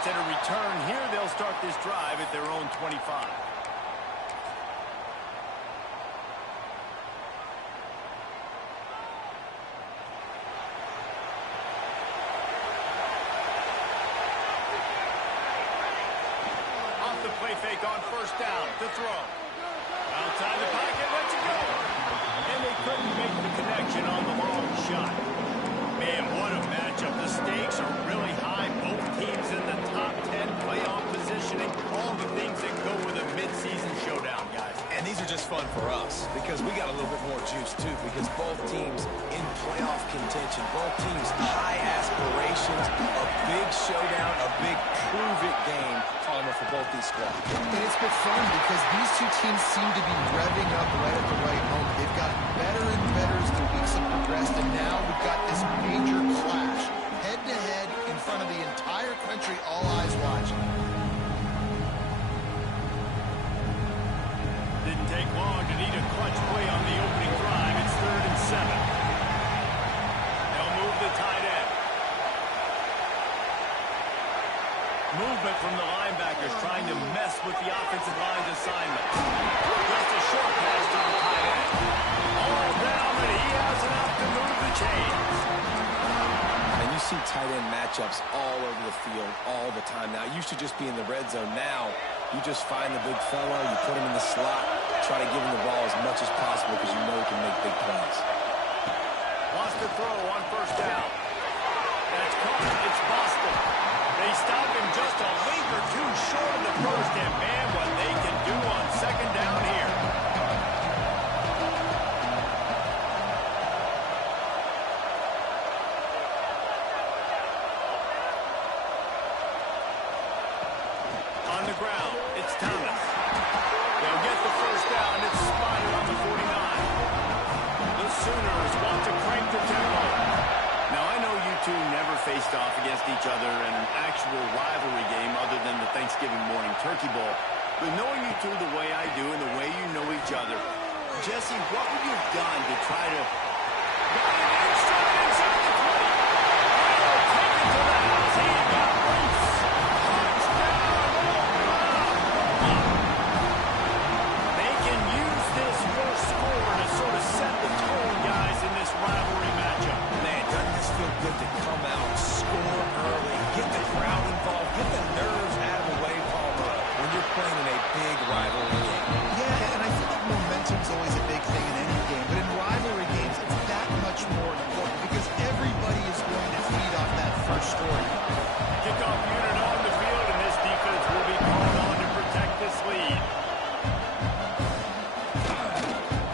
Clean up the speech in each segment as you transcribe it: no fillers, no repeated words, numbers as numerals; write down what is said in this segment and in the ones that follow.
chance at a return here. They'll start this drive at their own 25. The play fake on first down to throw. Outside the pocket, lets it go. And they couldn't make the connection on the long shot. Man, what a matchup. The stakes are really high. Both teams in the top 10 playoff positioning. All the things that go with a midseason showdown, guys. And these are just fun for us because we got a little bit more juice, too, because both teams in playoff contention, both teams high aspirations, a big showdown, a big prove-it game for both these squads. And it's been fun because these two teams seem to be revving up right at the right moment. They've gotten better and better as the weeks have progressed, and now we've got this major clash, head-to-head, in front of the entire country, all eyes watching. Didn't take long to need a clutch play on the opening drive. It's 3rd and 7. They'll move the tight end. Movement from the linebackers trying to mess with the offensive line's assignment. Just a short pass to the tight end. All down, and he has enough to move the chains. And you see tight end matchups all over the field all the time now. It used to just be in the red zone. Now you just find the big fella, you put him in the slot, try to give him the ball as much as possible because you know he can make big plays. Wants to throw on first down. That's caught. It's Boston. They stop him just a link or two short of the first, and man, what they can do on second down here. On the ground, it's Thomas. They'll get the first down. It's spotted on the 49. The Sooners want to crank the tempo. Now, I know you two never faced off against each other in an actual rivalry game other than the Thanksgiving morning Turkey Bowl. But knowing you two the way I do and the way you know each other, Jesse, what would you have done to try to... Got it inside the 20. Oh, take it to the house. He got loose. Touchdown. They can use this first score to sort of set the tone, guys, in this rivalry matchup. Man, doesn't this feel good to come out, score early, get the crowd involved, get the nerves out of the way, Palmer, when you're playing in a big rivalry game. Yeah, and I feel like momentum's always a big thing in any game, but in rivalry games, it's that much more important because everybody is going to feed off that first score. Kickoff unit on the field, and this defense will be called on to protect this lead.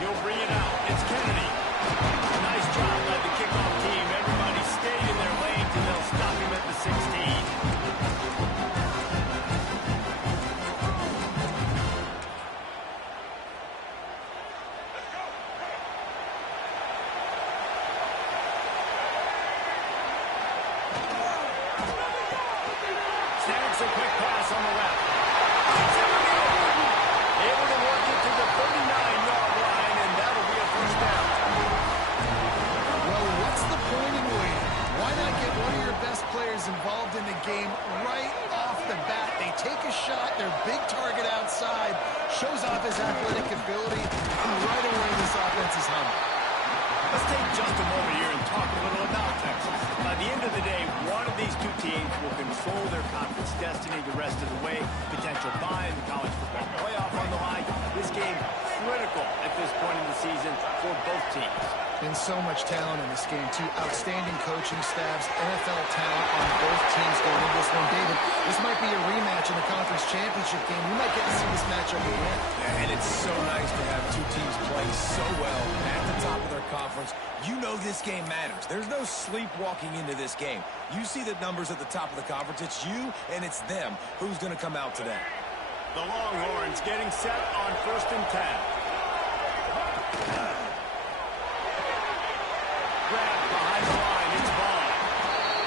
He'll bring it out. It's Kennedy. Nice job by the kickoff team. Everybody stayed in their lanes, and they'll stop him at the 16. Snags a quick pass on the left. Able to work it to the 39-yard line, and that'll be a first down. Well, what's the point in waiting? Why not get one of your best players involved in the game right off the bat? They take a shot, their big target outside, shows off his athletic ability, and right away this offense is humming. Let's take just a moment here and talk a little about Texas. By the end of the day, one of these two teams will control their conference destiny the rest of the way. Potential bye in the college football playoff on the line. This game critical at this point in the season for both teams. And so much talent in this game, too. Outstanding coaching staffs, NFL talent on both teams going into this one. David, this might be a rematch in the conference championship game. We might get to see this matchup again. And it's so nice to have two teams playing so well at the top of their conference. You know this game matters. There's no sleepwalking into this game. You see the numbers at the top of the conference. It's you and it's them. Who's going to come out today? The Longhorns getting set on 1st and 10. Grab behind the line, it's Vaughn.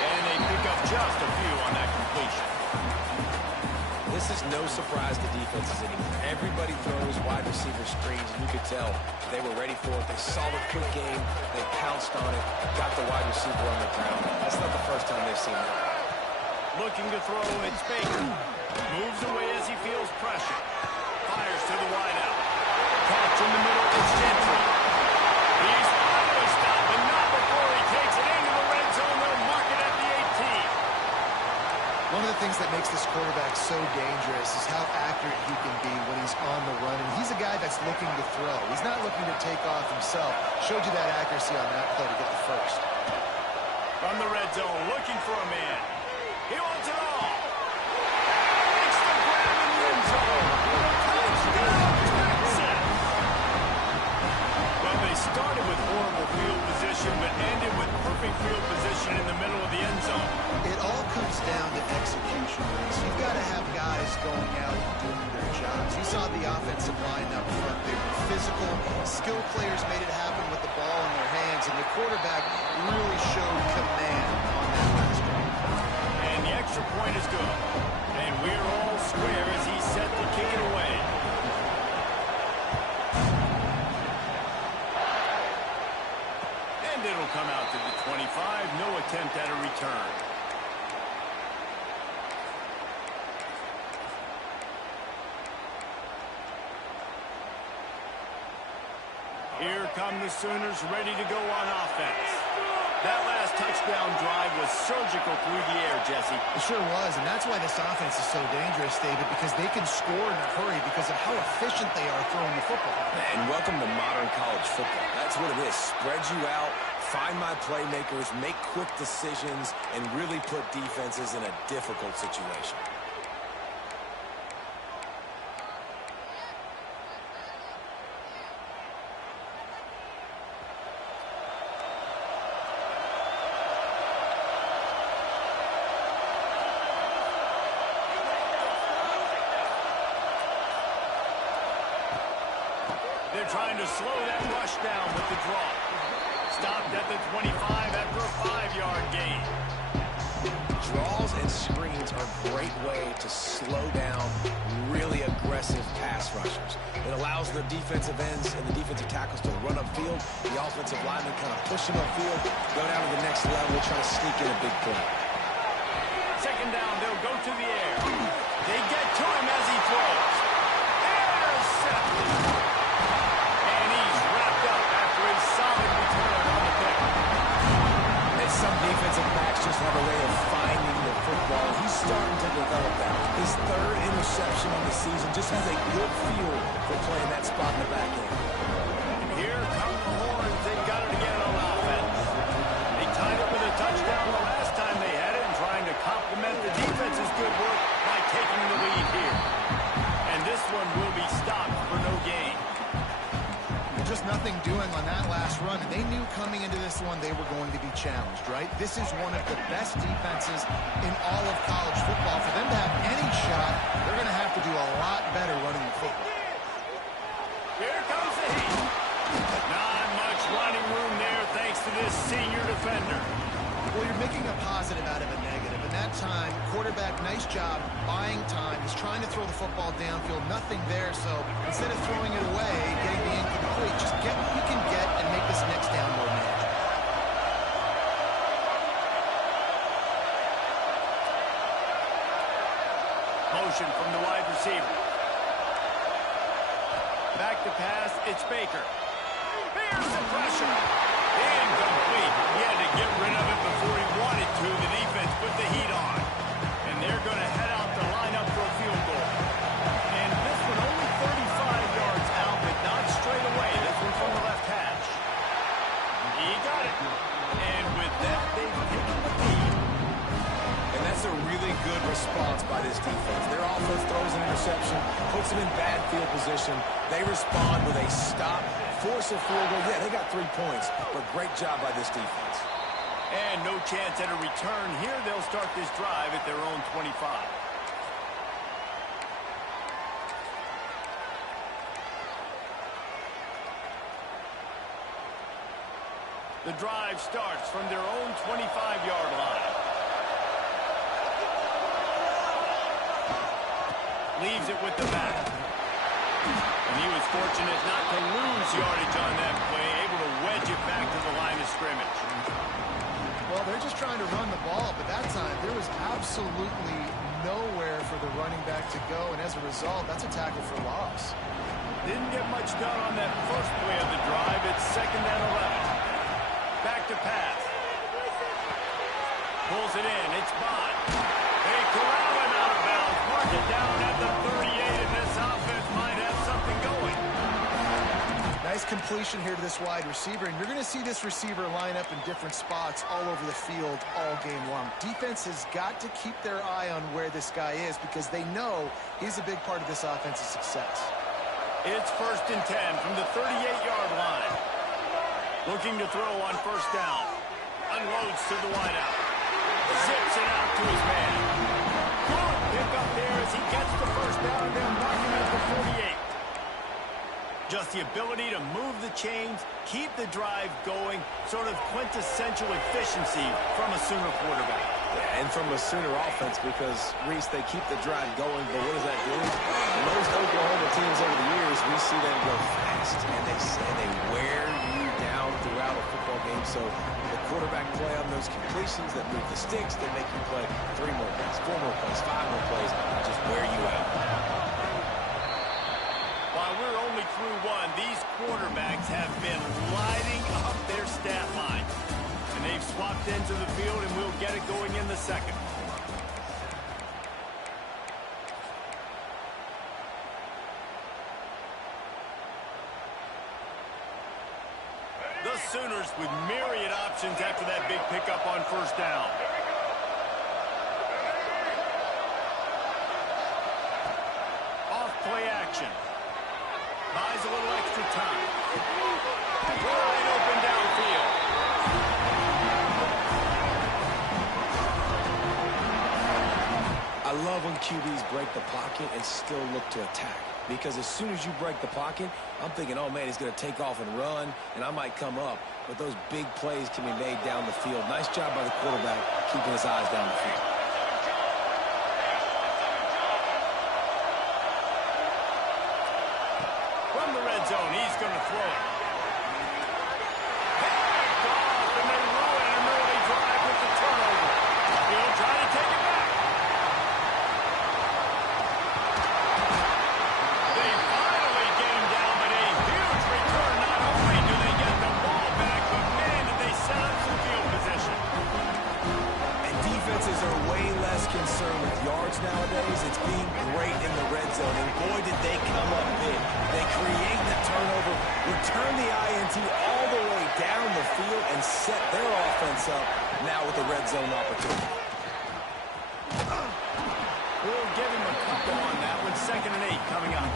And they pick up just a few on that completion. This is no surprise to defenses anymore. Everybody throws wide receiver screens, and you could tell they were ready for it. They saw the quick game, they pounced on it, got the wide receiver on the ground. That's not the first time they've seen that. Looking to throw, it's Baker. Moves away as he feels pressure. Fires to the wideout. Catch in the middle, it's Gentry. He's finally stopped, but not before he takes it into the red zone. They'll mark it at the 18. One of the things that makes this quarterback so dangerous is how accurate he can be when he's on the run. And he's a guy that's looking to throw. He's not looking to take off himself. Showed you that accuracy on that play to get the first. From the red zone, looking for a man. He wants it all. Makes the grab in the end zone. Touchdown, Texas! Well, they started with horrible field position, but ended with perfect field position in the middle of the end zone. It all comes down to execution. So you've got to have guys going out and doing their jobs. You saw the offensive line up front. They were physical. Skilled players made it happen with the ball in their hands, and the quarterback really showed command on that last drive. And the extra point is good. And we're all square as he's set to kick it away. And it'll come out to the 25. No attempt at a return. Here come the Sooners ready to go on offense. That last touchdown drive was surgical through the air, Jesse. It sure was, and that's why this offense is so dangerous, David, because they can score in a hurry because of how efficient they are throwing the football. And welcome to modern college football. That's what it is. Spread you out, find my playmakers, make quick decisions, and really put defenses in a difficult situation. They're trying to slow that rush down with the draw. Stopped at the 25 after a 5-yard gain. Draws and screens are a great way to slow down really aggressive pass rushers. It allows the defensive ends and the defensive tackles to run upfield. The offensive linemen kind of push them upfield, go down to the next level, try to sneak in a big play. Second down, they'll go to the air. They get to him as he throws. Intercepted. And he's wrapped up after a solid return on the pick. And some defensive backs just have a way of finding the football. He's starting to develop that. His third interception of the season just has a good feel for playing that spot in the back end. Here come the Horns. They got it again on offense. They tied up with a touchdown the last time they had it and trying to complement the defense's good work by taking the lead here. And this one will be stopped for no gain. Just nothing doing on that last run, and they knew coming into this one they were going to be challenged, right? This is one of the best defenses in all of college football. For them to have any shot, they're going to have to do a lot better running the football. Here comes the heat. Not much running room there thanks to this senior defender. Well, you're making a positive out of a negative. And that time, quarterback, nice job, buying time. He's trying to throw the football downfield. Nothing there, so instead of throwing it away, getting the incomplete, just get what you can get and make this next down more manageable. Motion from the wide receiver. Back to pass, it's Baker. Here's the pressure. Incomplete. He had to get rid of it before he wanted to. The defense put the heat on. And they're going to head out to line up for a field goal. And this one only 35 yards out, but not straight away. This one from the left hash. He got it. And with that, they've taken the lead. And that's a really good response by this defense. Their offense throws an interception, puts them in bad field position. They respond with a stop, force a field goal. Yeah, they got 3 points, but great job by this defense. And no chance at a return. Here they'll start this drive at their own 25. The drive starts from their own 25-yard line. Leaves it with the back. And he was fortunate not to lose yardage on that play, able to wedge it back to the line of scrimmage. Well, they're just trying to run the ball, but that time there was absolutely nowhere for the running back to go, and as a result, that's a tackle for loss. Didn't get much done on that first play of the drive. It's 2nd and 11. Back to pass. Pulls it in. It's Bond. They corral him out of bounds. Mark it down at the 38, and this offense might have something going. Nice completion here to this wide receiver, and you're going to see this receiver line up in different spots all over the field all game long. Defense has got to keep their eye on where this guy is because they know he's a big part of this offense's success. It's 1st and 10 from the 38-yard line. Looking to throw on 1st down. Unloads to the wideout. Zips it out to his man. Good pick up there as he gets the 1st down and they'll mark him at the 48. Just the ability to move the chains, keep the drive going, sort of quintessential efficiency from a Sooner quarterback. Yeah, and from a Sooner offense because, Reese, they keep the drive going, but what does that do? Most Oklahoma teams over the years, we see them go fast, and they wear you down throughout a football game. So the quarterback play on those completions that move the sticks, they make you play 3 more plays, 4 more plays, 5 more plays, just wear you out. While we're only through one, these quarterbacks have been lighting up their stat line. And they've swapped ends of the field, and we'll get it going in the 2nd. The Sooners with myriad options after that big pickup on 1st down. Off play action. Buys a little extra time. Wide open downfield. I love when QBs break the pocket and still look to attack. Because as soon as you break the pocket, I'm thinking, oh, man, he's going to take off and run, and I might come up. But those big plays can be made down the field. Nice job by the quarterback keeping his eyes down the field. From the red zone, he's going to throw it. Picked off, and they ruin an early drive with the turnover. He'll try to take it back. They finally get him down, but a huge return. Not only do they get the ball back, but man, did they set up some field position. And defenses are way less concerned with yards nowadays. It's being great in the red zone, and boy, did they come up big. They create the turnover, return the INT all the way down the field, and set their offense up now with a red zone opportunity. We'll give him a couple on that one. 2nd and 8 coming up.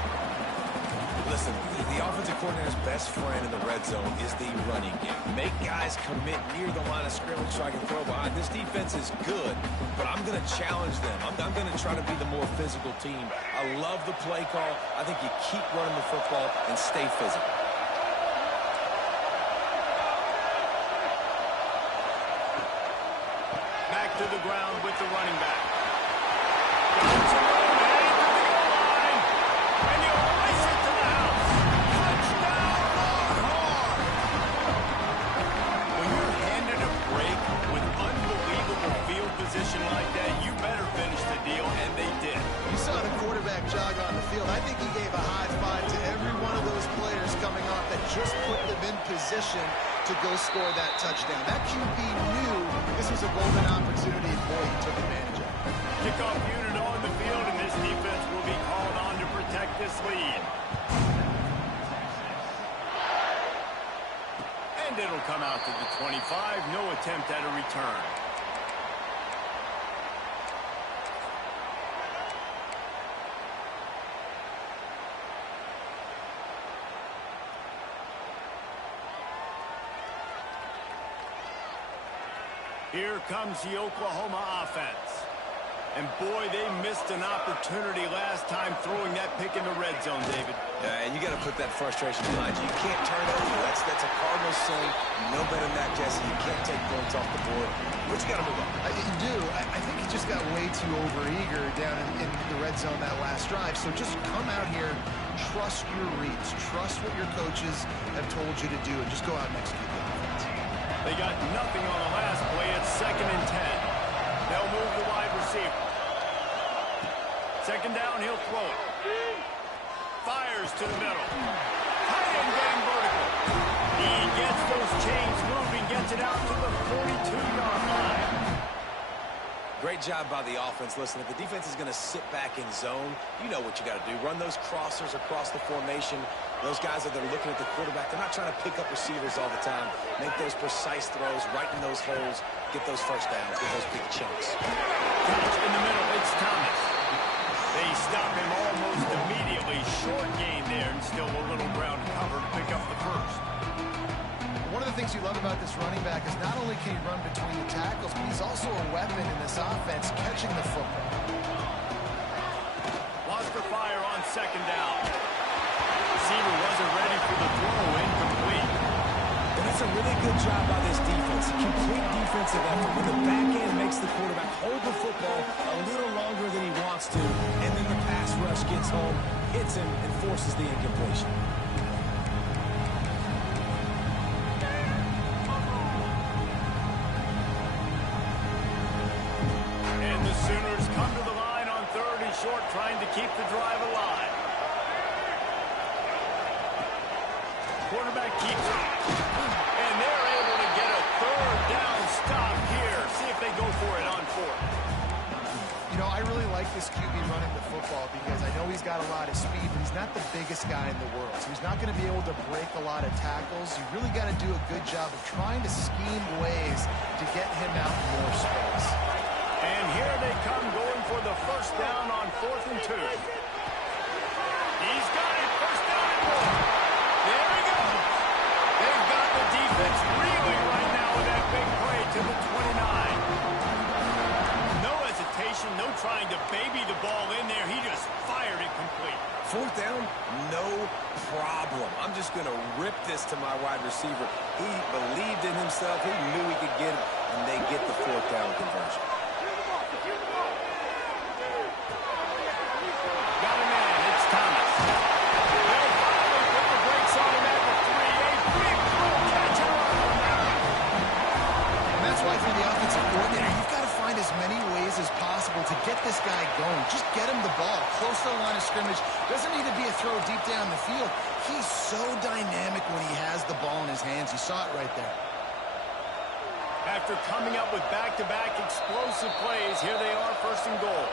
Listen, the offensive coordinator's best friend in the red zone is the running game. Make guys commit near the line of scrimmage so I can throw behind. This defense is good, but I'm going to challenge them. I'm going to try to be the more physical team. I love the play call. I think you keep running the football and stay physical. Back to the ground with the running back. Gets him over the line, and you race it to the house. Touchdown, Longhorn! When you're handed a break with unbelievable field position like that, you better finish the deal, and they did. You saw the quarterback jog on the field. I think he gave a high five to every one of those players coming off that just put them in position to go score that touchdown. That QB knew this was a golden opportunity, and boy, he took advantage of it. Kickoff unit on the field, and this defense will be called on to protect this lead. And it'll come out to the 25. No attempt at a return. Here comes the Oklahoma offense. And boy, they missed an opportunity last time throwing that pick in the red zone, David. Yeah, and you got to put that frustration behind you. You can't turn over. That's a Cardinals saying. You know better than that, Jesse. You can't take points off the board. But you got to move on. You do. I think he just got way too overeager down in the red zone that last drive. So just come out here, trust your reads, trust what your coaches have told you to do, and just go out and execute the offense. They got nothing on the last play. It's 2nd and 10. They'll move the wide receiver. 2nd down, he'll throw it. Fires to the middle. Tight end game vertical. He gets those chains moving, gets it out to the 42-yard line. Great job by the offense. Listen, if the defense is going to sit back in zone, you know what you got to do. Run those crossers across the formation. Those guys that they're looking at the quarterback, they're not trying to pick up receivers all the time. Make those precise throws right in those holes. Get those first downs. Get those big chunks. Catch in the middle. It's Thomas. They stop him almost immediately. Short gain there and still a little ground cover to pick up the first. One of the things you love about this running back is not only can he run between the tackles, but he's also a weapon in this offense catching the football. Wants to fire on 2nd down. Receiver wasn't ready for the throw, incomplete. And that's a really good job by this defense. Complete defensive effort when the back end makes the quarterback hold the football a little longer than he wants to, and then the pass rush gets home, hits him, and forces the incompletion. And the Sooners come to the line on 3rd and short, trying to keep the drive alive. Quarterback keeps it. And they're able to get a 3rd down stop here. See if they go for it on 4th. You know, I really like this QB running the football because I know he's got a lot of speed, but he's not the biggest guy in the world. So he's not going to be able to break a lot of tackles. You really got to do a good job of trying to scheme ways to get him out in more space. And here they come going for the 1st down on 4th and 2. He's got it. 1st down and 1. There he goes. They've got the defense reeling right now with that big play to the 29. No hesitation, no trying to baby the ball in there. He just fired it complete. 4th down, no problem. I'm just going to rip this to my wide receiver. He believed in himself. He knew he could get it, and they get the 4th down conversion. Got a man. It's Thomas. They'll finally put the brakes on him at the 3. A big throw catch and run on that one. And that's why for the offensive coordinator, you've got to find as many ways as possible to get this guy going. Just get him the ball close to the line of scrimmage. Doesn't need to be a throw deep down the field. He's so dynamic when he has the ball in his hands. You saw it right there. After coming up with back-to-back explosive plays, here they are, 1st and goal.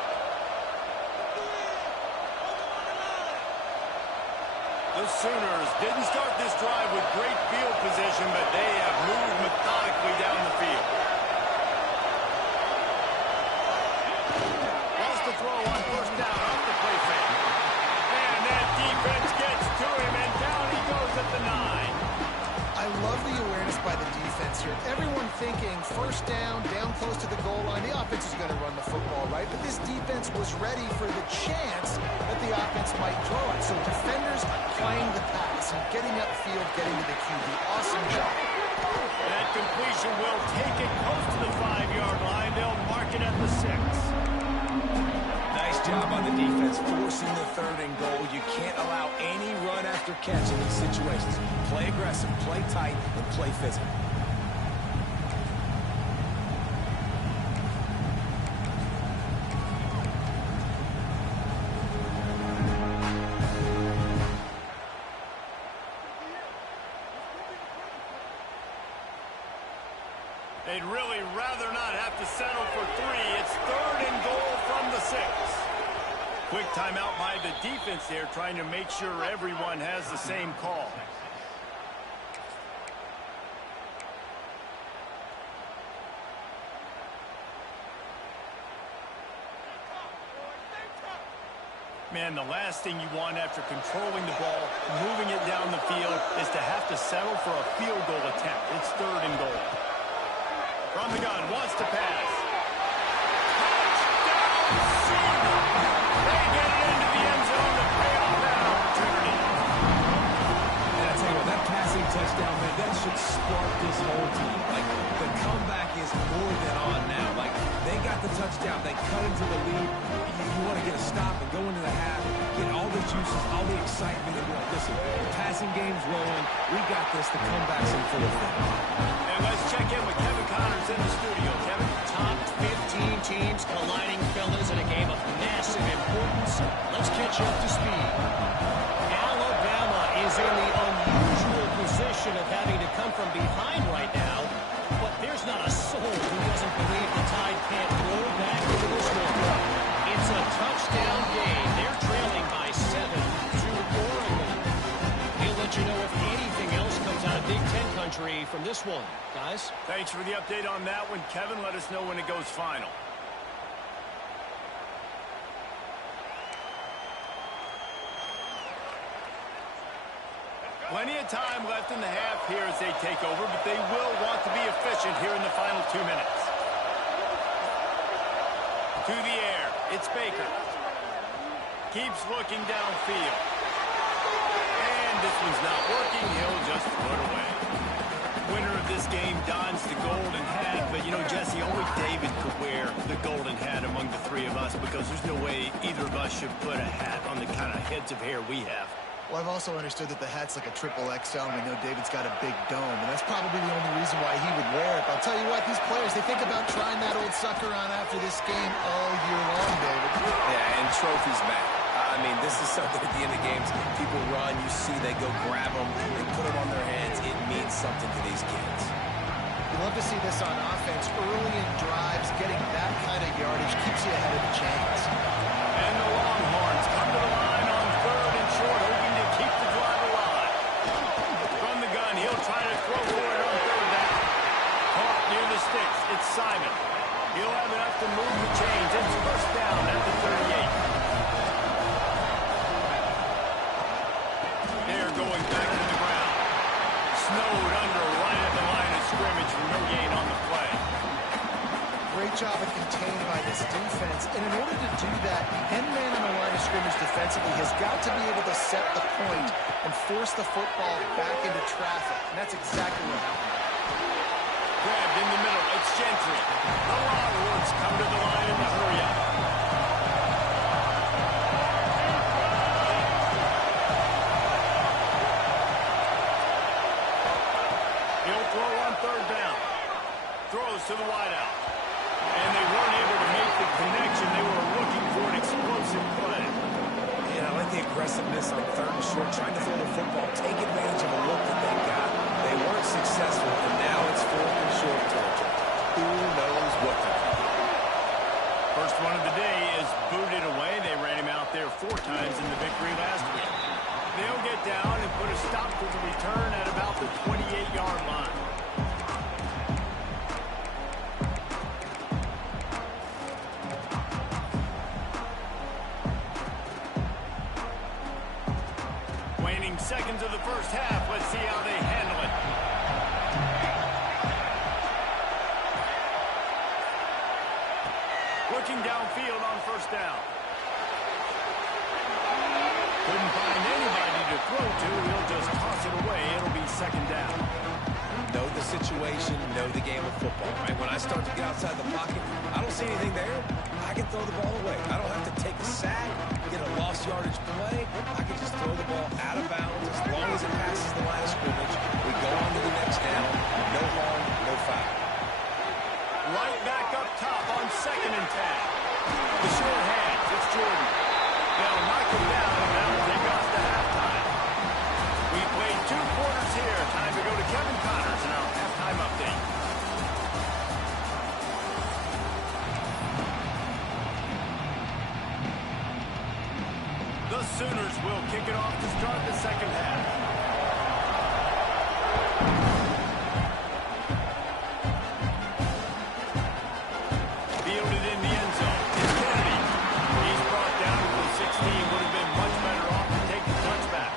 The Sooners didn't start this drive with great field position, but they have moved methodically down the field. Wants to throw on 1st down off the play fake. And that defense gets to him, and down he goes at the 9. I love the awareness by the defense here. Everyone thinking 1st down, down close to the goal line. The offense is going to run the football, right? But this defense was ready for the chance that the offense might throw it. So defenders playing the pass and getting upfield, getting to the QB. Awesome job. That completion will take it close to the 5-yard line. They'll mark it at the 6. Nice job on the defense, forcing the 3rd and goal. You can't allow any run after catch in these situations. Play aggressive, play tight, and play physical. They'd really rather not have to settle for 3. It's 3rd and goal from the 6. Quick timeout by the defense there, trying to make sure everyone has the same call. Man, the last thing you want after controlling the ball, moving it down the field, is to have to settle for a field goal attempt. It's 3rd and goal. From the gun, wants to pass. Touchdown, Sooner! They get it into the end zone to pay off that opportunity. And I tell you what, that passing touchdown, man, that should spark this whole team. Like, the comeback is more than on now. Like, They got the touchdown. They cut into the lead. You want to get a stop and go into the half, get all the juices, all the excitement. And be like, listen, the passing game's rolling. We got this. The comeback's in full effect. And let's check in with Kevin Connors in the studio. Kevin? Top 15 teams colliding, fellas, in a game of massive importance. Let's catch you up to speed. Alabama is in the unusual position of having to come from behind right now, but there's not a soul who doesn't believe the Tide can't roll back into this one. It's a touchdown game. They're trailing by 7 to Oregon. We'll let you know if anything else comes out of Big Ten country from this one. Guys? Thanks for the update on that one, Kevin. Let us know when it goes final. Plenty of time left in the half here as they take over, but they will want to be efficient here in the final 2 minutes. To the air, it's Baker. Keeps looking downfield. And this one's not working. He'll just throw it away. Winner of this game dons the golden hat, but you know, Jesse, only David could wear the golden hat among the three of us because there's no way either of us should put a hat on the kind of heads of hair we have. Well, I've also understood that the hat's like a triple XL, and we know David's got a big dome, and that's probably the only reason why he would wear it. But I'll tell you what, these players, they think about trying that old sucker on after this game all year long, David. Yeah, and trophies matter. I mean, this is something at the end of games. People run, you see, they go grab them, they put them on their heads. It means something to these kids. We love to see this on offense. Early in drives, getting that kind of yardage keeps you ahead of the chains. And the Longhorns come to the line on 3rd and short, hoping to keep the drive alive. From the gun, he'll try to throw for it on 3rd down. Caught near the sticks. It's Simon. He'll have enough to move the chains. It's 1st down at the 38. They're going back to the ground. Snowed under right at the line of scrimmage for no gain on the play. Great job of contained by this defense. And in order to do that, the end man on the line of scrimmage defensively has got to be able to set the point and force the football back into traffic. And that's exactly what happened. Grabbed in the middle. It's Gentry. The Longhorns come to the line in the hurry up. He'll throw on 3rd down. Throws to the wideout. And they weren't able to make the connection. They were looking for an explosive play. And I like the aggressiveness on 3rd and short, trying to throw the football, take advantage of a look that they got. They weren't successful, and now it's 4th and short territory. Who knows what to do? First one of the day is booted away. They ran him out there 4 times in the victory last week. They'll get down and put a stop to the return at about the 28-yard line. Waning seconds of the first half. Let's see how they handle it. Looking downfield on 1st down. Couldn't find anybody to throw to. He'll just toss it away. It'll be 2nd down. Know the situation, know the game of football, right? When I start to get outside the pocket, I don't see anything there. I can throw the ball away. I don't have to take a sack, get a lost yardage play. I can just throw the ball out of bounds as long as it passes the line of scrimmage. We go on to the next down. No harm, no foul. Right back up top on 2nd and 10. The short hands. It's Jordan. They'll knock him down, and that'll take us to halftime. We played 2 quarters here. Time to go to Kevin Connors in our halftime update. The Sooners will kick it off to start the 2nd half. Fielded in the end zone. It's Kennedy. He's brought down to the 16. Would have been much better off to take the touchback.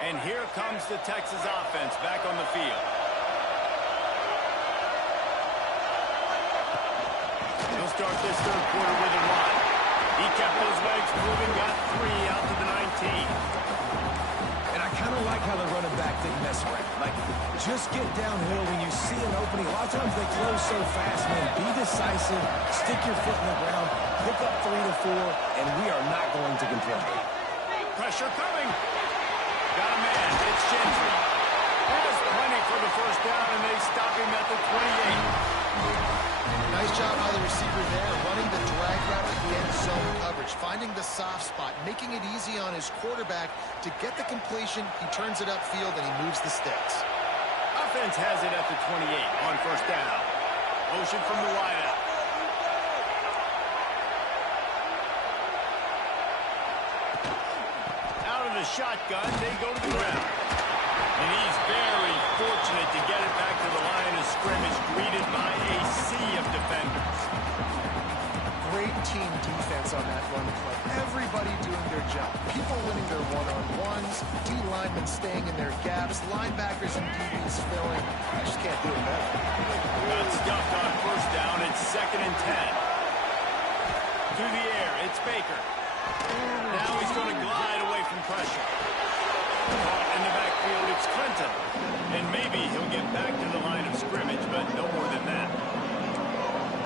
And here comes the Texas offense back on the field. He'll start this 3rd quarter with a run. He kept those legs moving, got 3 out to the 19. And I kind of like how the running back didn't mess around. Like, just get downhill when you see an opening. A lot of times they close so fast, man. Be decisive, stick your foot in the ground, pick up 3 to 4, and we are not going to complain. Pressure coming. Got a man. It's Gentry. Has plenty for the first down, and they stop him at the 28. Nice job by the receiver there, running the drag route against zone coverage, finding the soft spot, making it easy on his quarterback to get the completion. He turns it upfield, and he moves the sticks. Offense has it at the 28 on first down. Motion from the wideout. Out of the shotgun, they go to the ground. And he's very fortunate to get it back to the line of scrimmage, greeted by a sea of defenders. Great team defense on that run play. Everybody doing their job. People winning their one-on-ones, D-linemen staying in their gaps, linebackers and DBs filling. I just can't do it better. Got stuffed on first down. It's 2nd and 10. Through the air, it's Baker. Now he's going to glide away from pressure. Caught in the backfield, it's Clinton. And maybe he'll get back to the line of scrimmage, but no more than that.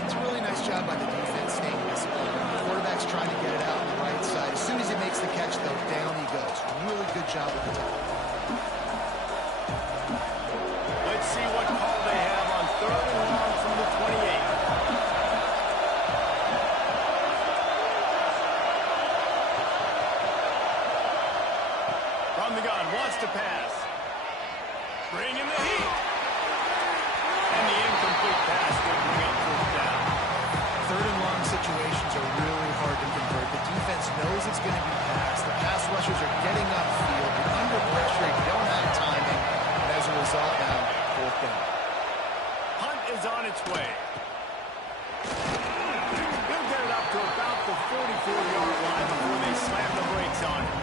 It's a really nice job by the defense staying disciplined. The quarterback's trying to get it out on the right side. As soon as he makes the catch, though, down he goes. Really good job with the tackle. Let's see what call they have on 3rd and long from the 28. From the gun, wants to pass. Bring in the heat. And the incomplete pass will bring up 4th down. 3rd and long situations are really hard to convert. The defense knows it's going to be passed. The pass rushers are getting upfield. You're under pressure. You don't have timing. And as a result, now, 4th down. Hunt is on its way. He'll get it up to about the 44-yard line before they slam the brakes on him.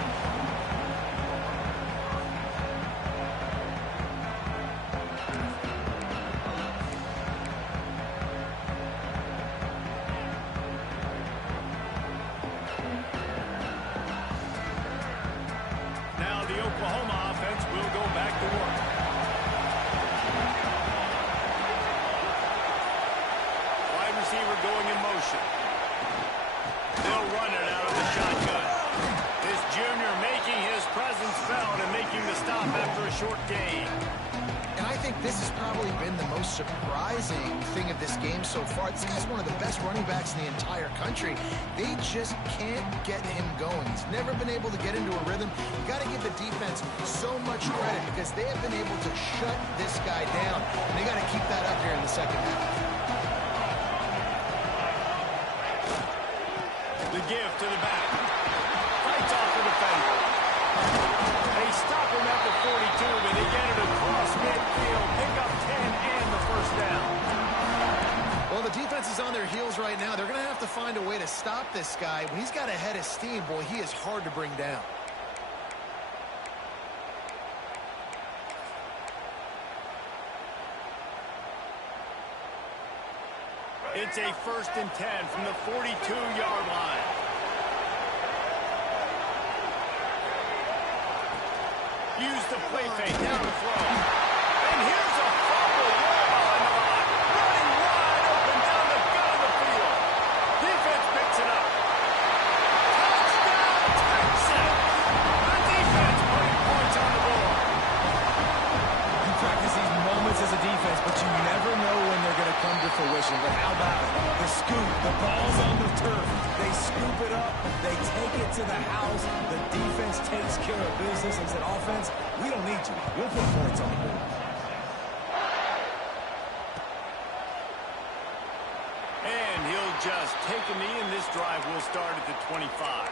Now the Oklahoma offense will go back to work. Wide receiver going in motion. They'll run it out of the shotgun. This junior making his presence felt and making the stop after a short gain. And I think this has probably been the most surprising thing of this game so far. This guy's one of the best running backs in the entire country. They just can't get him going. He's never been able to get into a rhythm. You got to give the defense so much credit because they have been able to shut this guy down. And they got to keep that up here in the second half. The give to the back. Fights off the defender. They stop him at the 42, but they get it across midfield. Pick up 10 and the first down. Well, the defense is on their heels right now. They're going to have to find a way to stop this guy. When he's got a head of steam, boy, he is hard to bring down. It's a 1st and 10 from the 42-yard line. Use the play fake down the throw. And here's a fumble way behind the line. Running wide open down the gut of the field. Defense picks it up. Touchdown, Texas! The defense putting points on the board. You practice these moments as a defense, but you never know when they're going to come to fruition. But how about it? The scoop, the ball's on the turf. They scoop it up, they take it to the house. The defense takes care of business and said, offense, we don't need you. We'll put points on the board. And he'll just take a knee, and this drive will start at the 25.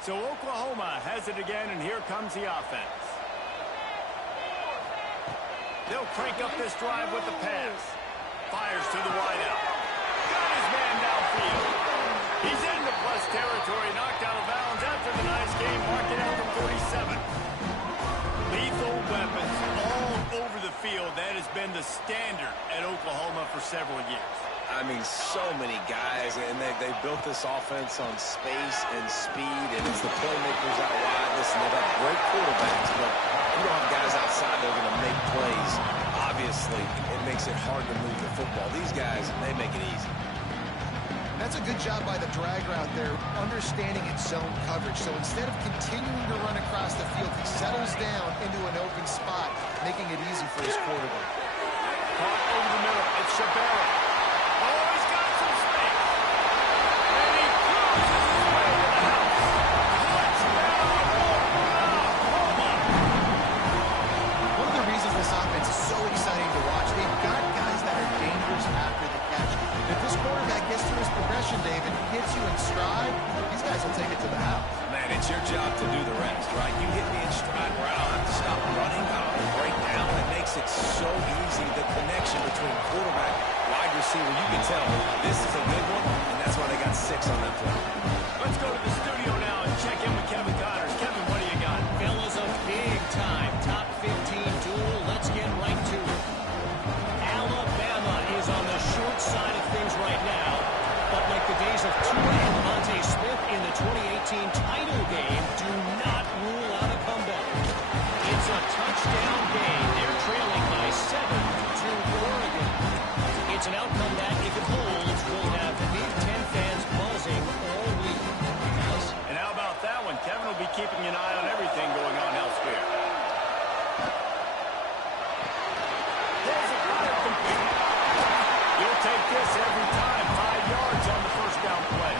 So Oklahoma has it again, and here comes the offense. They'll crank up this drive with the pass. Fires to the wideout. Got his man downfield. He's into plus territory, knocked out of bounds after the nice game, marking out from 47. Lethal weapon field, that has been the standard at Oklahoma for several years. I mean, so many guys, and they built this offense on space and speed, and it's the playmakers out wide. Listen, they've got great quarterbacks, but you don't have guys outside that are going to make plays. Obviously, it makes it hard to move the football. These guys, they make it easy. That's a good job by the drag route there, understanding its zone coverage. So instead of continuing to run across the field, he settles down into an open spot, making it easy for his quarterback. Caught over the middle. It's Shabara. Oh, he's got some space. And he cruises his way to the house. Touchdown, Oklahoma. One of the reasons this offense is so exciting to watch, they've got guys that are dangerous after the catch. If this quarterback gets to his progression, David, hits you in stride, these guys will take it to the house. Man, it's your job to do the rest, right? You hit me in stride where I don't have to stop running. I don't have to break down. It makes it so easy, the connection between quarterback, wide receiver. You can tell this is a big one, and that's why they got 6 on that play. Let's go to the studio now and check in with Kevin Connors. Kevin, what do you got? Fellas, a big-time top 15 duel. Let's get right to it. Alabama is on the short side of things right now, but like the days of Tua and Devontae Smith in the 2018 title game, do not rule out a comeback. It's a touchdown game. They're trailing by 7 to Oregon. It's an outcome that, if it holds, will have Big Ten fans buzzing all week. And how about that one? Kevin will be keeping an eye on everything going on elsewhere. There's a fire complete. You'll take this every time. 5 yards on the first down play.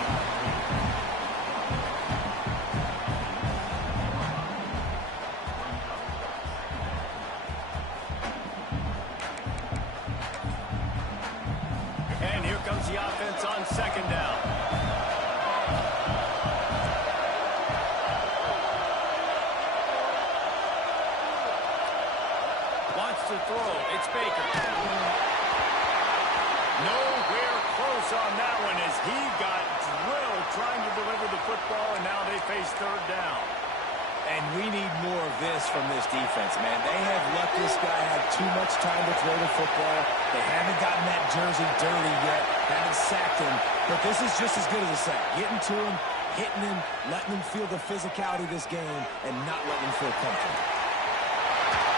And here comes the offense on second down. Wants to throw. It's Baker. Nowhere close on that one as he got drilled trying to deliver the football, and now they face third down. And we need more of this from this defense, man. They have let this guy have too much time to throw the football. They haven't gotten that jersey dirty yet, haven't sacked him. But this is just as good as a sack. Getting to him, hitting him, letting him feel the physicality of this game, and not letting him feel comfortable.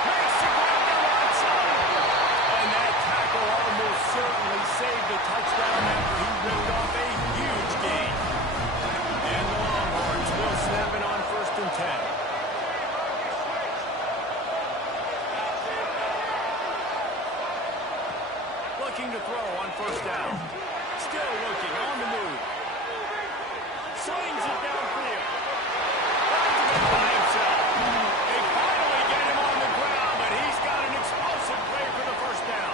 Makes the grab down outside. And that tackle almost certainly saved the touchdown after he ripped off a huge gain. And the Longhorns will snap it on 1st and 10. Looking to throw on 1st down. Still looking on the move. Slings it downfield. Finds it by himself. They finally get him on the ground, but he's got an explosive play for the 1st down.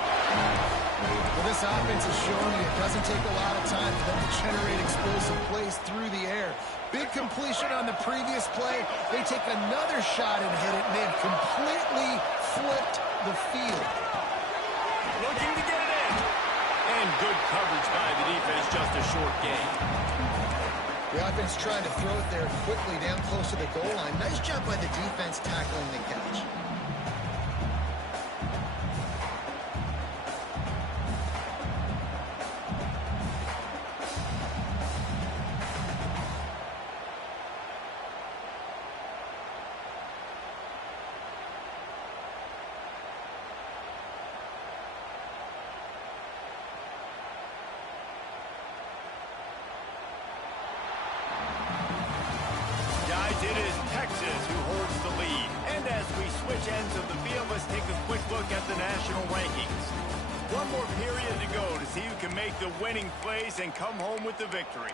Well, this offense is showing you it doesn't take a lot of time for them to generate explosive plays through the air. Big completion on the previous play. They take another shot and hit it, and they've completely flipped the field. Looking to get it in. And good coverage by the defense, just a short gain. The offense trying to throw it there quickly down close to the goal line. Nice job by the defense tackling the catch. Guys, it is Texas who holds the lead. And as we switch ends of the field, let's take a quick look at the national rankings. One more period to go to see who can make the winning plays and come home with the victory.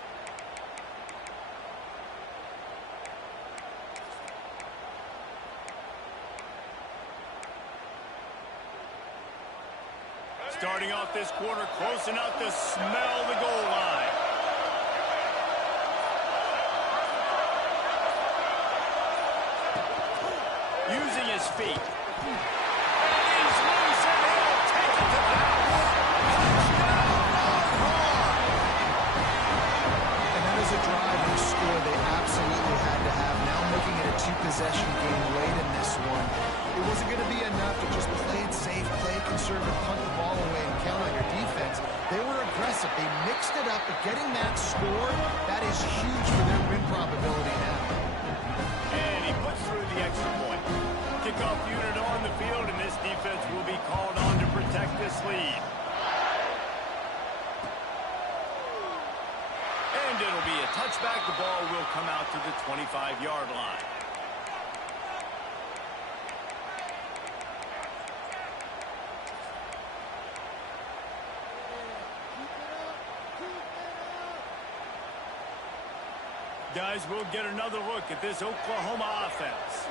Starting off this quarter, close enough to smell the goal line. Using his feet. And he's loose, and he'll take it to the house. Touchdown, Longhorn! And that is a drive and score they absolutely had to have. Now making it a 2-possession game late in this one. It wasn't going to be enough to just play it safe, up, but getting that score, that is huge for their win probability now. And he puts through the extra point. Kickoff unit on the field, and this defense will be called on to protect this lead. And it'll be a touchback. The ball will come out to the 25-yard line. Guys, we'll get another look at this Oklahoma offense.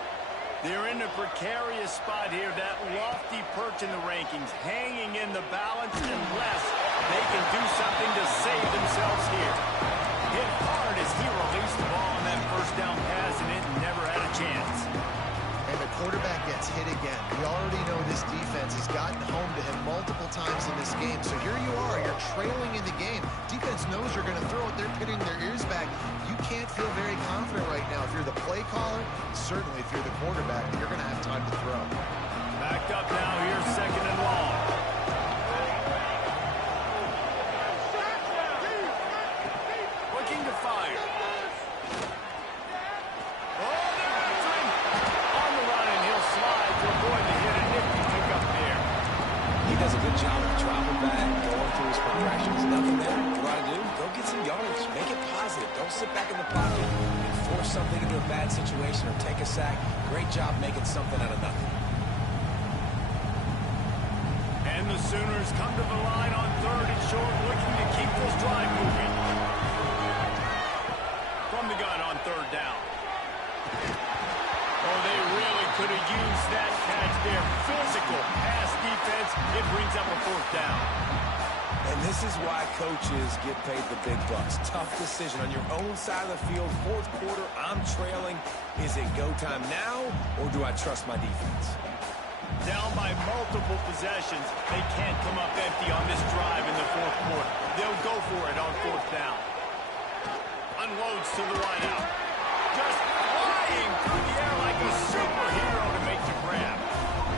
They're in a precarious spot here, that lofty perch in the rankings, hanging in the balance unless they can do something to save themselves here. Hit hard as he released the ball on that first down pass, and it never had a chance. And the quarterback gets hit again. We already know this defense has gotten home to him multiple times in this game. So here you are, you're trailing in the game. Defense knows you're going to throw it. They're pinning their ears back. You can't feel very confident right now. If you're the play caller, certainly if you're the quarterback, you're going to have time to throw. Backed up now here, second and long. Looking to fire. He does a good job of dropping back, going through his progressions. Nothing there. What you ought to do, go get some yardage. Make it positive. Don't sit back in the pocket and force something into a bad situation or take a sack. Great job making something out of nothing. And the Sooners come to the line on third and short, looking to keep this drive moving. From the gun on third down. Oh, they really could have used that catch there. Physical pass defense. It brings up a fourth down. And this is why coaches get paid the big bucks. Tough decision on your own side of the field. Fourth quarter, I'm trailing. Is it go time now, or do I trust my defense? Down by multiple possessions. They can't come up empty on this drive in the fourth quarter. They'll go for it on fourth down. Unloads to the wideout. Just flying through the air like a superhero to make the grab.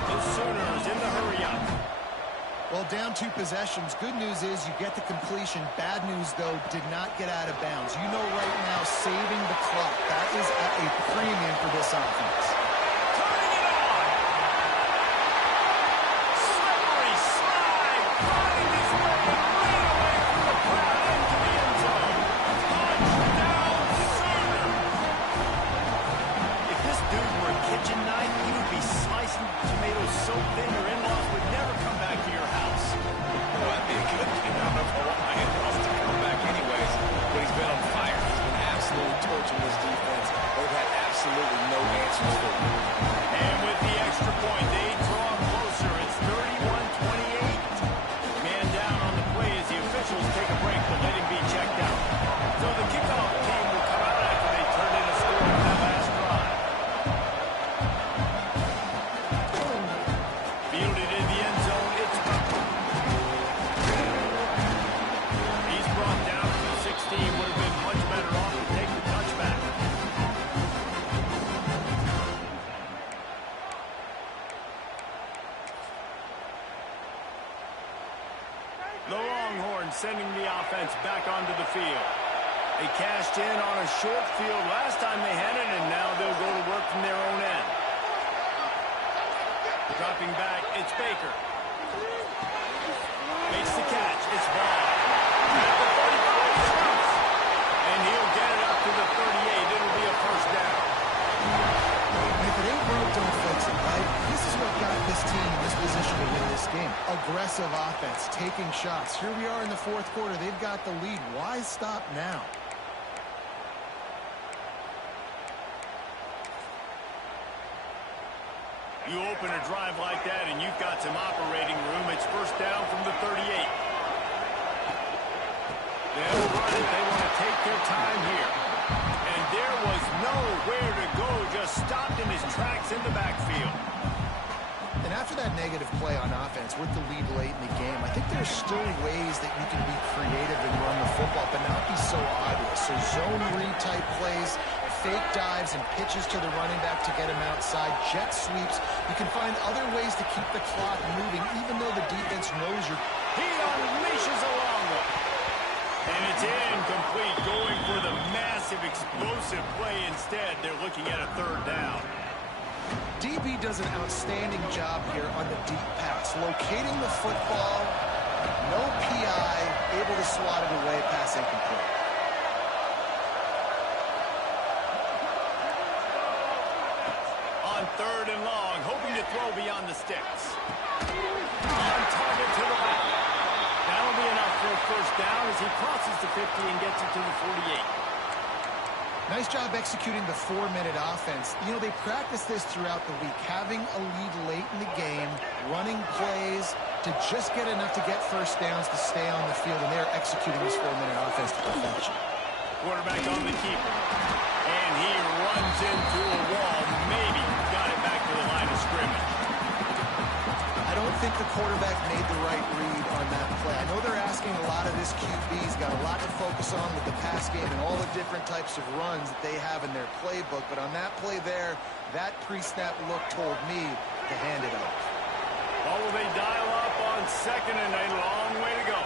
The Sooners in the hurry-up. Well, down 2 possessions. Good news is you get the completion. Bad news, though, did not get out of bounds. You know right now, saving the clock. That is at a premium for this offense. Turning it on. Slippery slide. Find his way right away from the crowd into the end zone. Touchdown, Sooners. If this dude were a kitchen knife, he would be slicing tomatoes so thin your in-laws would never come back to your house. Well, that'd be a good thing. I don't know if I want my in-laws to come back anyways, but he's been on fire. He's been absolutely torching this defense. They've had absolutely no answers for him. And with the extra point, they draw closer. It's 31-28. Man down on the play as the officials take a break to let him be checked out. So the kickoff team will come out after they turn in a score on that last drive. Fielded in the end zone, it's he's brought down to the 16. Would have been much better off to take the touchback. The Longhorns sending the offense back onto the field. They cashed in on a short field last time they had it, and now they'll go to work from their own end. Dropping back, it's Baker. Makes the catch, it's Ball. At the 35, shoots. And he'll get it up to the 38. It'll be a first down. If it ain't broke, don't fix it, right? This is what got this team in this position to win this game. Aggressive offense, taking shots. Here we are in the fourth quarter. They've got the lead. Why stop now? You open a drive like that and you've got some operating room. It's first down from the 38. They'll run it. They want to take their time here. And there was nowhere to go. Just stopped in his tracks in the backfield. And after that negative play on offense with the lead late in the game, I think there's still ways that you can be creative and run the football, but not be so obvious. So zone read type plays, fake dives and pitches to the running back to get him outside, jet sweeps. You can find other ways to keep the clock moving, even though the defense knows you're... He unleashes a long one. And it's incomplete, going for the massive explosive play instead. They're looking at a third down. DB does an outstanding job here on the deep pass, locating the football, no PI, able to swat it away, pass incomplete. On third and long, hoping to throw beyond the sticks. On target to the left. That'll be enough for a first down as he crosses the 50 and gets it to the 48. Nice job executing the 4-minute offense. You know, they practice this throughout the week, having a lead late in the game, running plays to just get enough to get first downs to stay on the field, and they're executing this 4-minute offense to perfection. Quarterback on the keeper. And he runs into a wall. Maybe got it back to the line of scrimmage. I don't think the quarterback made the right read on that play. I know they're asking a lot of this QB. He's got a lot to focus on with the pass game and all the different types of runs that they have in their playbook. But on that play there, that pre-snap look told me to hand it off. Oh, they dial up on second and a long way to go.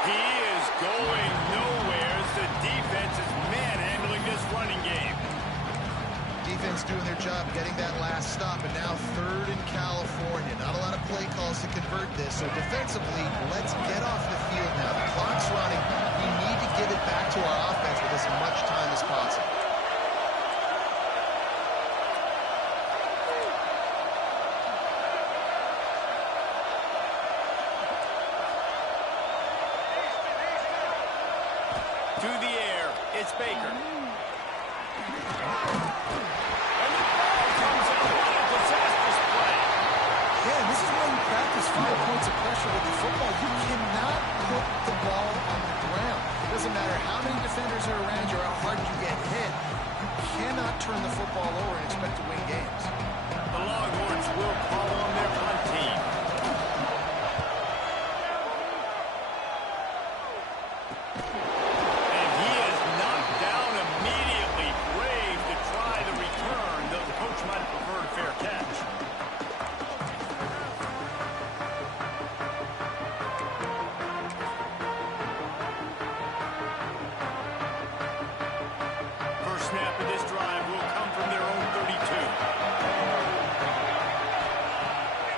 He is going nowhere as the defense is manhandling this running game. Defense doing their job getting that last stop, and now third in California. Not a lot of play calls to convert this, so defensively, let's get off the field now. The clock's running. We need to give it back to our offense with as much time as possible. To the air, it's Baker. And the ball comes out. What a disastrous play. Yeah, this is why you practice 5 points of pressure with the football. You cannot put the ball on the ground. It doesn't matter how many defenders are around you or how hard you get hit. You cannot turn the football over and expect to win games. The Longhorns will call on their punt team. Snap of this drive will come from their own 32.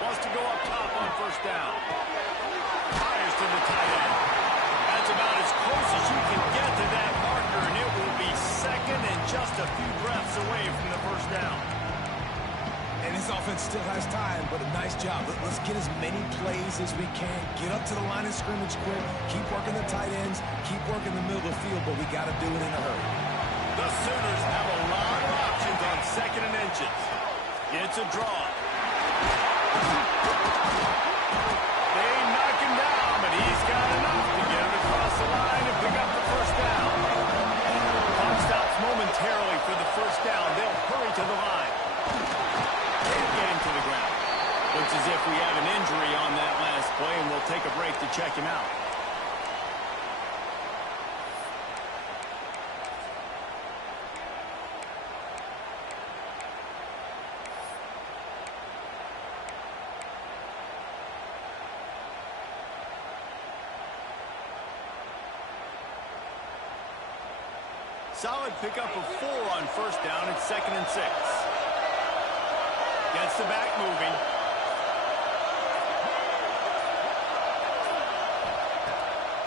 Wants to go up top on first down. Fires to the tight end. That's about as close as you can get to that marker, and it will be second and just a few breaths away from the first down. And his offense still has time, but a nice job. Let's get as many plays as we can. Get up to the line of scrimmage quick. Keep working the tight ends. Keep working the middle of the field, but we got to do it in a hurry. The Sooners have a lot of options on second and inches. It's a draw. They knock him down, but he's got enough to get him across the line and pick up the first down. Clock stops momentarily for the first down. They'll hurry to the line. Can't get him to the ground. Looks as if we have an injury on that last play, and we'll take a break to check him out. Solid pickup of 4 on first down. It's 2nd and 6. Gets the back moving.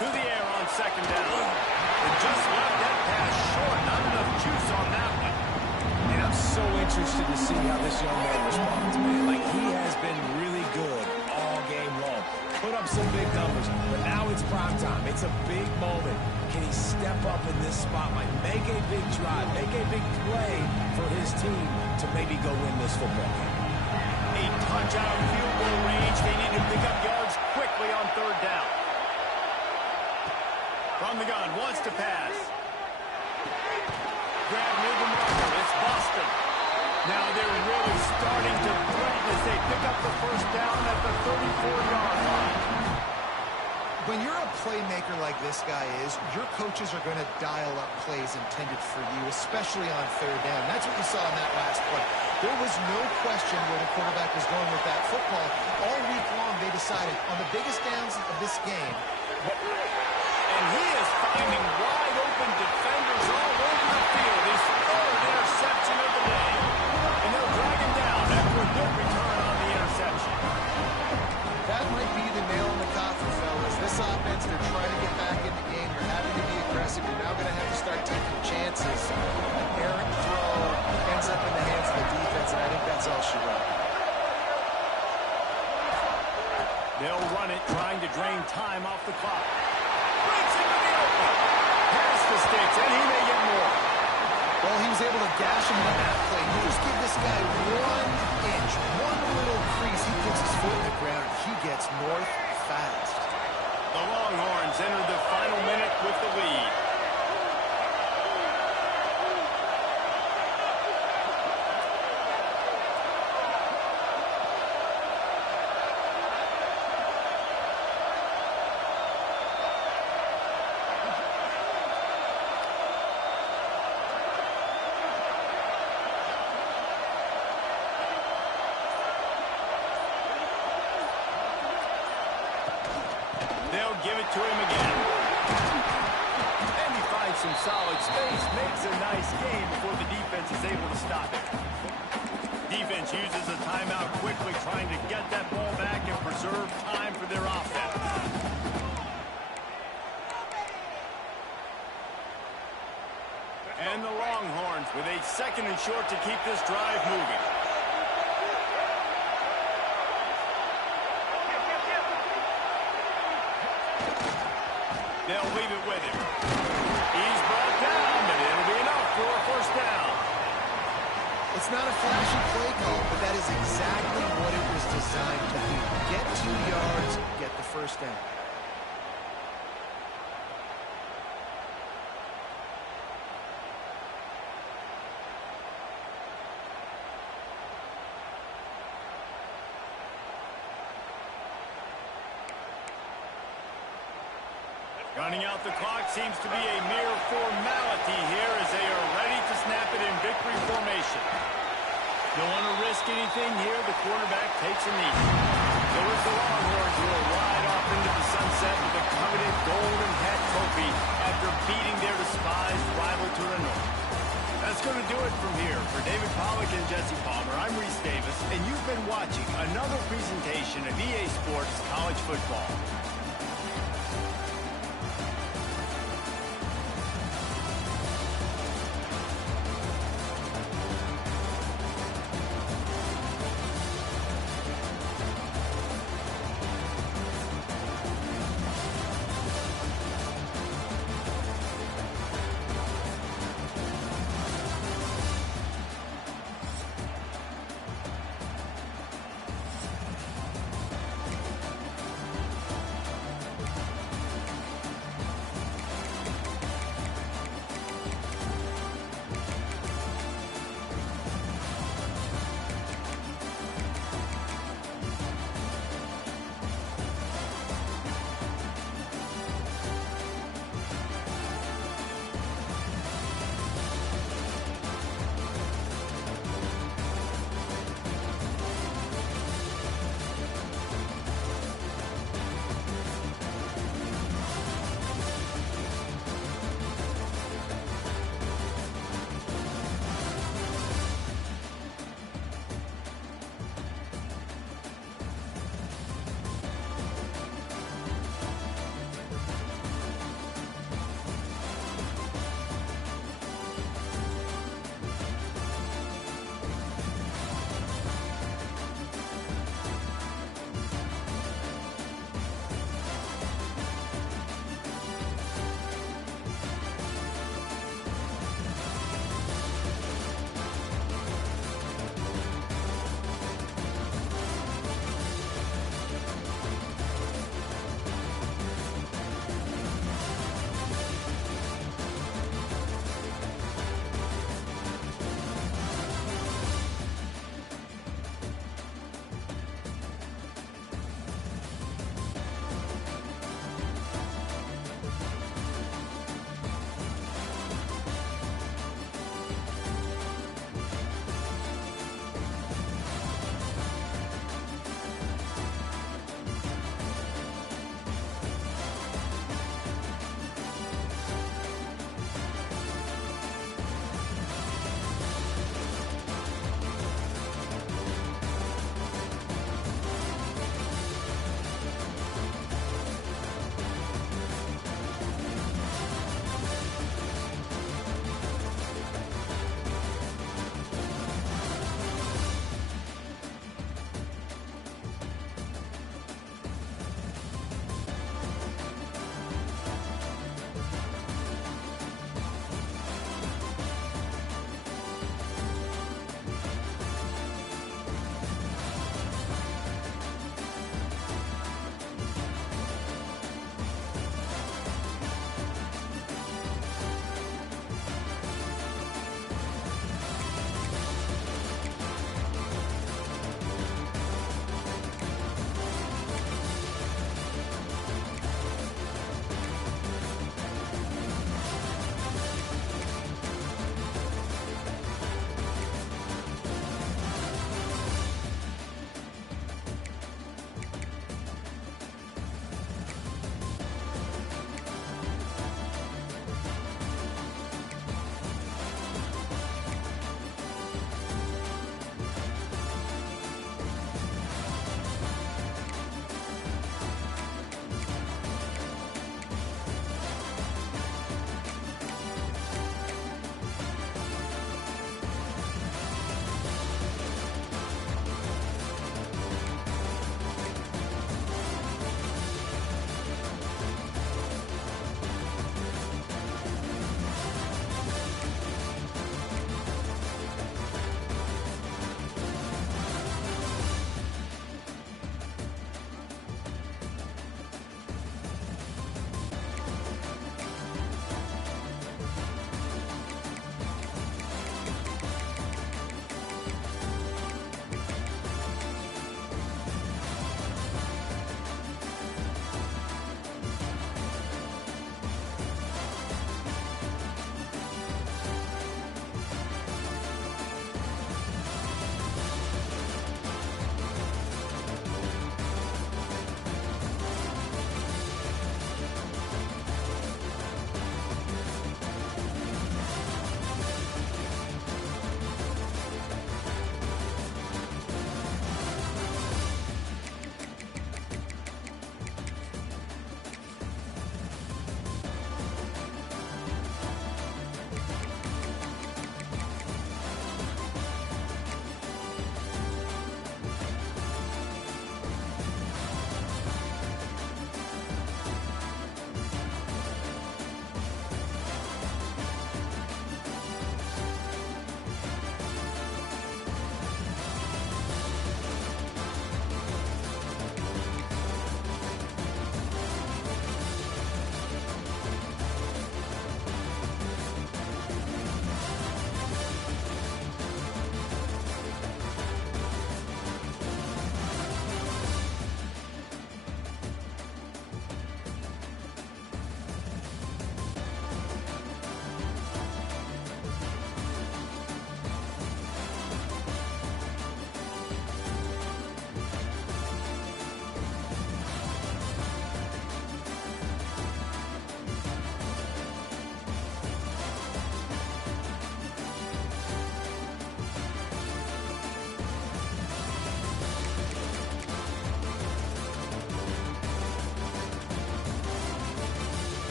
To the air on 2nd down. And just left that pass short. Not enough juice on that one. And I'm so interested to see how this young man responds, man. Like, he has been really good all game long. Put up some big numbers, but now it's prime time. It's a big moment. Can he step up in this spotlight, make a big drive, make a big play for his team to maybe go win this football game? A touch out of field goal range. They need to pick up yards quickly on third down. From the gun, wants to pass. Grab near the marker. It's Boston. Now they're really starting to threaten as they pick up the first down at the 34-yard line. when you're a playmaker like this guy is, your coaches are going to dial up plays intended for you, especially on third down. That's what you saw in that last play. There was no question where the quarterback was going with that football. All week long, they decided on the biggest downs of this game. And he is finding wide open defenders all over the field. His third interception of the day. And they'll drag him down after a good return on the interception. That might be the nail in the coffin, fellas. This offense, they're trying to get back in the game. You're having to be aggressive. You're now going to have to start taking chances. An errant throw ends up in the hands of the defense, and I think that's all she wrote. They'll run it, trying to drain time off the clock. Breaks into the open. Pass to Sticks, and he may get more. Well, he was able to gash him on that play. You just give this guy 1 inch, one little crease. He puts his foot in the ground. He gets north fast. The Longhorns enter the final minute with the lead. They'll give it to him again. And he finds some solid space, makes a nice game before the defense is able to stop it. Defense uses a timeout quickly, trying to get that ball back and preserve time for their offense. And the Longhorns with a 2nd and short to keep this drive moving. They'll leave it with him. He's brought down, but it'll be enough for a first down. It's not a flashy play call, but that is exactly what it was designed to do. Get 2 yards, get the first down. Running out the clock seems to be a mere formality here as they are ready to snap it in victory formation. Don't want to risk anything here. The quarterback takes a knee. So as the Longhorns will ride off into the sunset with the coveted Golden Hat Trophy after beating their despised rival to the north. That's going to do it from here. For David Pollack and Jesse Palmer, I'm Reese Davis, and you've been watching another presentation of EA Sports College Football.